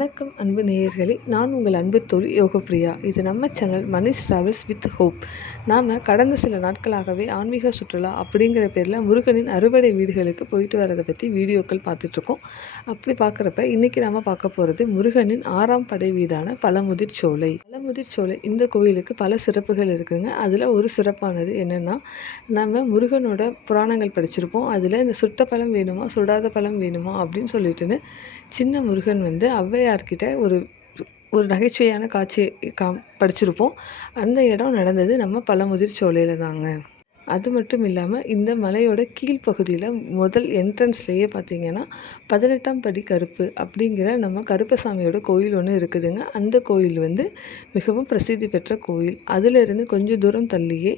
வணக்கம் அன்பு நேயர்களே, நான் உங்கள் அன்பு தோழி யோகப்பிரியா. இது நம்ம channel Manish travels with hope. நாம் கடந்த சில நாட்களாகவே ஆன்மீக சுற்றுலா அப்படிங்கிற பேரில் முருகனின் அறுபடை வீடுகளுக்கு போயிட்டு வரதை பற்றி வீடியோக்கள் பார்த்துட்ருக்கோம். அப்படி பார்க்குறப்ப இன்றைக்கி நாம் பார்க்க போகிறது முருகனின் 6ஆம் படை வீடான பழமுதிர் சோலை. பழமுதிர் சோலை இந்த கோயிலுக்கு பல சிறப்புகள் இருக்குதுங்க. அதில் ஒரு சிறப்பானது என்னென்னா, நம்ம முருகனோட புராணங்கள் படிச்சிருப்போம். அதில் இந்த சுட்ட பழம் வேணுமா சுடாத பழம் வேணுமா அப்படின்னு சொல்லிட்டுன்னு சின்ன முருகன் வந்து ஔவையார்கிட்ட ஒரு ஒரு நகைச்சுவையான காட்சி படிச்சிருப்போம். அந்த இடம் நடந்தது நம்ம பழமுதிர் சோலையில் தாங்க. அது மட்டும் இல்லாமல் இந்த மலையோட கீழ்ப்பகுதியில் முதல் என்ட்ரன்ஸ்லேயே பார்த்தீங்கன்னா 18ஆம் படி கருப்பு அப்படிங்கிற நம்ம கருப்பசாமியோட கோயில் ஒன்று இருக்குதுங்க. அந்த கோயில் வந்து மிகவும் பிரசித்தி பெற்ற கோயில். அதிலிருந்து கொஞ்சம் தூரம் தள்ளியே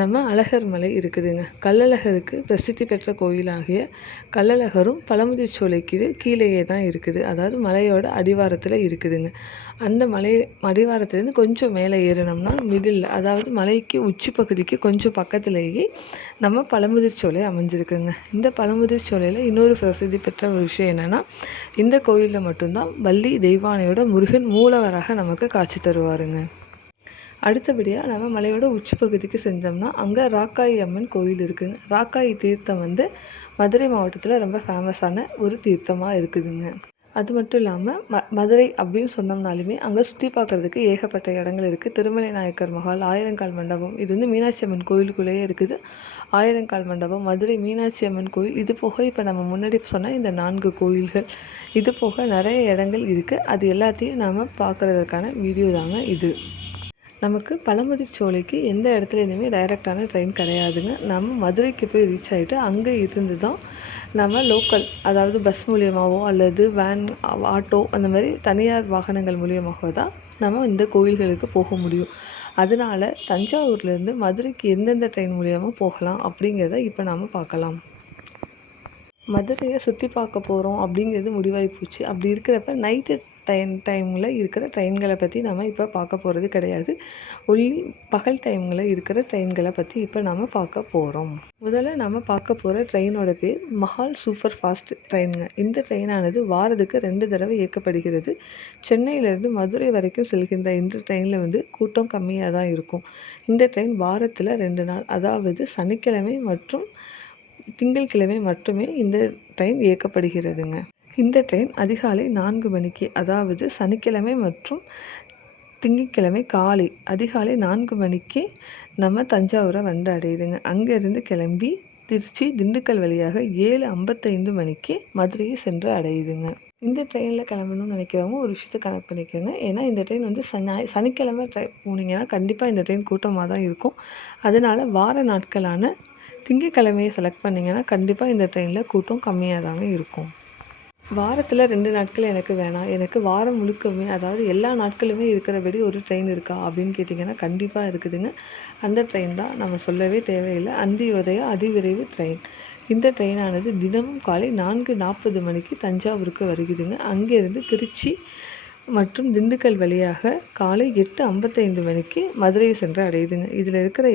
நம்ம அழகர் மலை இருக்குதுங்க. கள்ளழகருக்கு பிரசித்தி பெற்ற கோயிலாகிய கள்ளழகரும் பழமுதிர் சோலைக்கு கீழேயே தான் இருக்குது. அதாவது மலையோட அடிவாரத்தில் இருக்குதுங்க. அந்த மலை அடிவாரத்துலேருந்து கொஞ்சம் மேலே ஏறினோம்னா மிடில், அதாவது மலைக்கு உச்சி பகுதிக்கு கொஞ்சம் பக்கத்துலேயே நம்ம பழமுதிர் சோலை அமைஞ்சிருக்குங்க. இந்த பழமுதிர் சோலையில் இன்னொரு பிரசித்தி பெற்ற ஒரு விஷயம் என்னென்னா, இந்த கோயிலில் மட்டும்தான் வள்ளி தெய்வானையோட முருகன் மூலவராக நமக்கு காட்சி தருவாருங்க. அடுத்தபடியாக நம்ம மலையோட உச்சி பகுதிக்கு செஞ்சோம்னா அங்கே ராக்காயி அம்மன் கோயில் இருக்குதுங்க. ராக்காயி தீர்த்தம் வந்து மதுரை மாவட்டத்தில் ரொம்ப ஃபேமஸான ஒரு தீர்த்தமாக இருக்குதுங்க. அது மட்டும் இல்லாமல் மதுரை அப்படின்னு சொன்னோம்னாலுமே அங்கே சுற்றி பார்க்குறதுக்கு ஏகப்பட்ட இடங்கள் இருக்குது. திருமலை நாயக்கர் மஹால், ஆயிரங்கால் மண்டபம், இது வந்து மீனாட்சி அம்மன் கோயிலுக்குள்ளேயே இருக்குது. ஆயிரங்கால் மண்டபம், மதுரை மீனாட்சி அம்மன் கோயில், இது போக இப்போ நம்ம முன்னாடி சொன்ன இந்த 4 கோயில்கள், இது போக நிறைய இடங்கள் இருக்குது. அது எல்லாத்தையும் நாம் பார்க்குறதுக்கான வீடியோ தாங்க இது. நமக்கு பழமுதிர் சோலைக்கு எந்த இடத்துலேருந்துமே டைரெக்டான ட்ரெயின் கிடையாதுங்க. நம்ம மதுரைக்கு போய் ரீச் ஆகிட்டு அங்கே இருந்து தான் நம்ம லோக்கல், அதாவது பஸ் மூலியமாகவோ அல்லது வேன், ஆட்டோ, அந்த மாதிரி தனியார் வாகனங்கள் மூலியமாக தான் நம்ம இந்த கோயில்களுக்கு போக முடியும். அதனால் தஞ்சாவூர்லேருந்து மதுரைக்கு எந்தெந்த ட்ரெயின் மூலியமாக போகலாம் அப்படிங்கிறத இப்போ நாம் பார்க்கலாம். மதுரையை சுற்றி பார்க்க போகிறோம் அப்படிங்கிறது முடிவாகி போச்சு. அப்படி இருக்கிறப்ப நைட்டு டைமில் இருக்கிற ட்ரெயின்களை பற்றி நம்ம இப்போ பார்க்க போகிறது கிடையாது. ஒன்லி பகல் டைமில் இருக்கிற ட்ரெயின்களை பற்றி இப்போ நம்ம பார்க்க போகிறோம். முதல்ல நம்ம பார்க்க போகிற ட்ரெயினோட பேர் மஹால் சூப்பர் ஃபாஸ்ட் ட்ரெயினுங்க. இந்த ட்ரெயினானது வாரத்துக்கு 2 தடவை இயக்கப்படுகிறது. சென்னையிலேருந்து மதுரை வரைக்கும் செல்கின்ற இந்த ட்ரெயினில் வந்து கூட்டம் கம்மியாக தான் இருக்கும். இந்த ட்ரெயின் வாரத்தில் 2 நாள், அதாவது சனிக்கிழமை மற்றும் திங்கட்கிழமை மட்டுமே இந்த ட்ரெயின் இயக்கப்படுகிறதுங்க. இந்த ட்ரெயின் அதிகாலை 4 மணிக்கு, அதாவது சனிக்கிழமை மற்றும் திங்கட்கிழமை காலை அதிகாலை 4 மணிக்கு நம்ம தஞ்சாவூரை வந்து அடையுதுங்க. அங்கேருந்து கிளம்பி திருச்சி, திண்டுக்கல் வழியாக 7:55 மணிக்கு மதுரையை சென்று அடையுதுங்க. இந்த ட்ரெயினில் கிளம்பணும்னு நினைக்கிறவங்க ஒரு விஷயத்தை கனெக்ட் பண்ணிக்கோங்க. ஏன்னா இந்த ட்ரெயின் வந்து சனிக்கிழமை போனீங்கன்னா கண்டிப்பாக இந்த ட்ரெயின் கூட்டமாக தான் இருக்கும். அதனால் வார நாட்களான திங்கட்கிழமையை செலக்ட் பண்ணிங்கன்னா கண்டிப்பாக இந்த ட்ரெயினில் கூட்டம் கம்மியாக தாங்க இருக்கும். வாரத்தில் 2 நாட்கள் எனக்கு வேணாம், எனக்கு வாரம் முழுக்கமே, அதாவது எல்லா நாட்களுமே இருக்கிறபடி ஒரு ட்ரெயின் இருக்கா அப்படின்னு கேட்டிங்கன்னா கண்டிப்பாக இருக்குதுங்க. அந்த ட்ரெயின் தான் நம்ம சொல்லவே தேவையில்லை, அந்தியோதய அதிவிரைவு ட்ரெயின். இந்த ட்ரெயினானது தினமும் காலை 4:40 மணிக்கு தஞ்சாவூருக்கு வருகுதுங்க. அங்கேருந்து திருச்சி மற்றும் திண்டுக்கல் வழியாக காலை 8:55 மணிக்கு மதுரையை சென்று அடையுதுங்க. இதில் இருக்கிற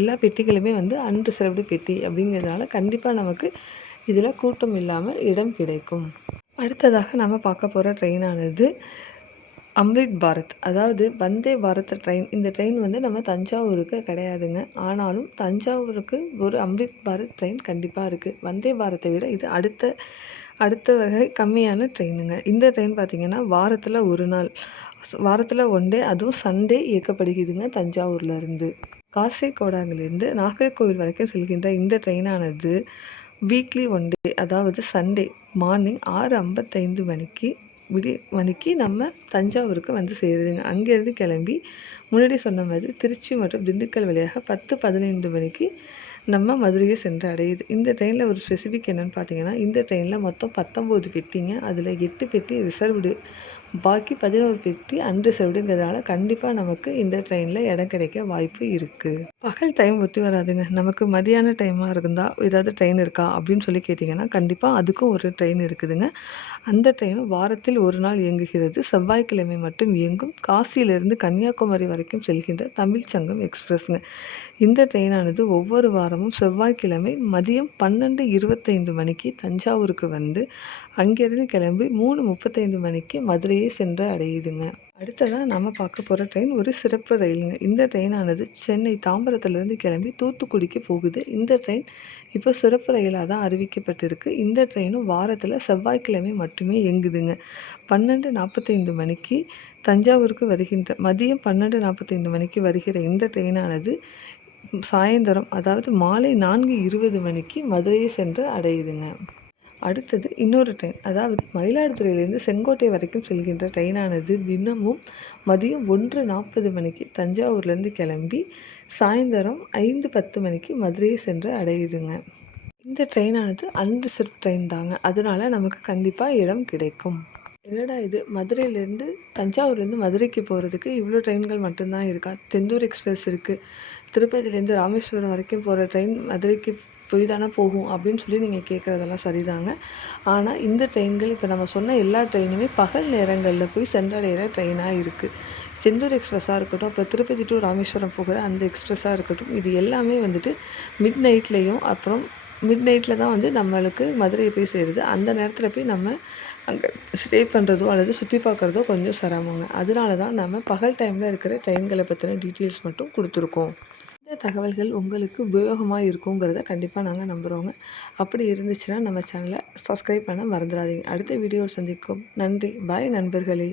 எல்லா பெட்டிகளுமே வந்து அன்ரிசர்வ்டு பெட்டி அப்படிங்கிறதுனால கண்டிப்பாக நமக்கு இதில் கூட்டம் இல்லாமல் இடம் கிடைக்கும். அடுத்ததாக நம்ம பார்க்க போகிற ட்ரெயினானது அம்ரித் பாரத், அதாவது வந்தே பாரத் ட்ரெயின். இந்த ட்ரெயின் வந்து நம்ம தஞ்சாவூருக்கு கிடையாதுங்க. ஆனாலும் தஞ்சாவூருக்கு ஒரு அம்ரித் பாரத் ட்ரெயின் கண்டிப்பாக இருக்குது. வந்தே பாரத்தை விட இது அடுத்த வகை கம்மியான ட்ரெயினுங்க. இந்த ட்ரெயின் பார்த்திங்கன்னா வாரத்தில் 1 நாள், வாரத்தில் 1 டே, அதுவும் சண்டே இயக்கப்படுகிறதுங்க. தஞ்சாவூர்லேருந்து காசேகோடாங்கிலேருந்து நாகர்கோவில் வரைக்கும் செல்கின்ற இந்த ட்ரெயினானது வீக்லி 1 டே, அதாவது சண்டே மார்னிங் 6:55 மணிக்கு நம்ம தஞ்சாவூருக்கு வந்து சேருதுங்க. அங்கேருந்து கிளம்பி முன்னாடி சொன்ன மாதிரி திருச்சி மற்றும் திண்டுக்கல் வழியாக 10:15 மணிக்கு நம்ம மதுரையை சென்று அடையுது. இந்த ட்ரெயினில் ஒரு ஸ்பெசிஃபிக் என்னென்னு பார்த்தீங்கன்னா, இந்த ட்ரெயினில் மொத்தம் 19 பெட்டிங்க. அதில் 8 பெட்டி ரிசர்வ்டு, பாக்கி 11 பெட்டி அன்ரிசர்வ்டுங்கிறதுனால கண்டிப்பாக நமக்கு இந்த ட்ரெயினில் இடம் கிடைக்க வாய்ப்பு இருக்குது. பகல் டைம் ஒத்து வராதுங்க. நமக்கு மதியான டைமாக இருந்தால் ஏதாவது ட்ரெயின் இருக்கா அப்படின்னு சொல்லி கேட்டிங்கன்னா கண்டிப்பாக அதுக்கும் ஒரு ட்ரெயின் இருக்குதுங்க. அந்த ட்ரெயினும் வாரத்தில் 1 நாள் இயங்குகிறது. செவ்வாய்க்கிழமை மட்டும் இயங்கும். காசியிலிருந்து கன்னியாகுமரி வரைக்கும் செல்கின்ற தமிழ் சங்கம் எக்ஸ்பிரஸ்ங்க. இந்த ட்ரெயினானது ஒவ்வொரு வாரமும் செவ்வாய்க்கிழமை மதியம் 12:25 மணிக்கு தஞ்சாவூருக்கு வந்து அங்கேருந்து கிளம்பி 3:35 மணிக்கு மதுரையை சென்று அடையுதுங்க. அடுத்ததா நம்ம பார்க்க போற ட்ரெயின் ஒரு சிறப்பு ரயிலுங்க. இந்த ட்ரெயினானது சென்னை தாம்பரத்திலிருந்து கிளம்பி தூத்துக்குடிக்கு போகுது. இந்த ட்ரெயின் இப்போ சிறப்பு ரயிலா தான் அறிவிக்கப்பட்டிருக்கு. இந்த ட்ரெயினும் வாரத்தில செவ்வாய்க்கிழமை மட்டுமே இயங்குதுங்க. 12:45 மணிக்கு தஞ்சாவூருக்கு வருகின்ற மதியம் 12:45 மணிக்கு வருகிற இந்த ட்ரெயினானது சாயந்தரம் அதாவது மாலை 4:20 மணிக்கு மதுரையை சென்று அடையுதுங்க. அடுத்தது இன்னொரு ட்ரெயின். அதாவது மயிலாடுதுறையிலேருந்து செங்கோட்டை வரைக்கும் செல்கின்ற ட்ரெயினானது தினமும் மதியம் 1:40 மணிக்கு தஞ்சாவூர்லேருந்து கிளம்பி சாயந்தரம் 5:10 மணிக்கு மதுரையை சென்று அடையுதுங்க. இந்த ட்ரெயினானது அன்ரிசர்வ்ட் ட்ரெயின் தாங்க. அதனால நமக்கு கண்டிப்பாக இடம் கிடைக்கும். என்னடா இது மதுரையிலேருந்து தஞ்சாவூர்லேருந்து மதுரைக்கு போகிறதுக்கு இவ்வளோ ட்ரெயின்கள் மட்டும்தான் இருக்கா? செந்தூர் எக்ஸ்பிரஸ் இருக்குது. திருப்பதிலேருந்து ராமேஸ்வரம் வரைக்கும் போகிற ட்ரெயின் மதுரைக்கு போய் தானே போகும் அப்படின்னு சொல்லி நீங்கள் கேட்குறதெல்லாம் சரிதாங்க. ஆனால் இந்த ட்ரெயின்கள் இப்போ நம்ம சொன்ன எல்லா ட்ரெயினுமே பகல் நேரங்களில் போய் சென்றடைகிற ட்ரெயினாக இருக்குது. செந்தூர் எக்ஸ்பிரஸாக இருக்கட்டும், அப்புறம் திருப்பதி டு ராமேஸ்வரம் போகிற அந்த எக்ஸ்பிரஸாக இருக்கட்டும், இது எல்லாமே வந்துட்டு மிட் நைட்லேயும் அப்புறம் மிட் நைட்டில் தான் வந்து நம்மளுக்கு மதுரையை போய் சேருது. அந்த நேரத்தில் போய் நம்ம அங்கே ஸ்டே பண்ணுறதோ அல்லது சுற்றி பார்க்குறதோ கொஞ்சம் சிரமங்க. அதனால தான் நம்ம பகல் டைமில் இருக்கிற ட்ரெயின்களை பற்றின டீட்டெயில்ஸ் மட்டும் கொடுத்துருக்கோம். இந்த தகவல்கள் உங்களுக்கு உபயோகமாக இருக்குங்கிறத கண்டிப்பாக நாங்கள் நம்புகிறோங்க. அப்படி இருந்துச்சுன்னா நம்ம சேனலை சப்ஸ்கிரைப் பண்ண மறந்துடாதீங்க. அடுத்த வீடியோவில் சந்திக்கும். நன்றி. பாய் நண்பர்களே.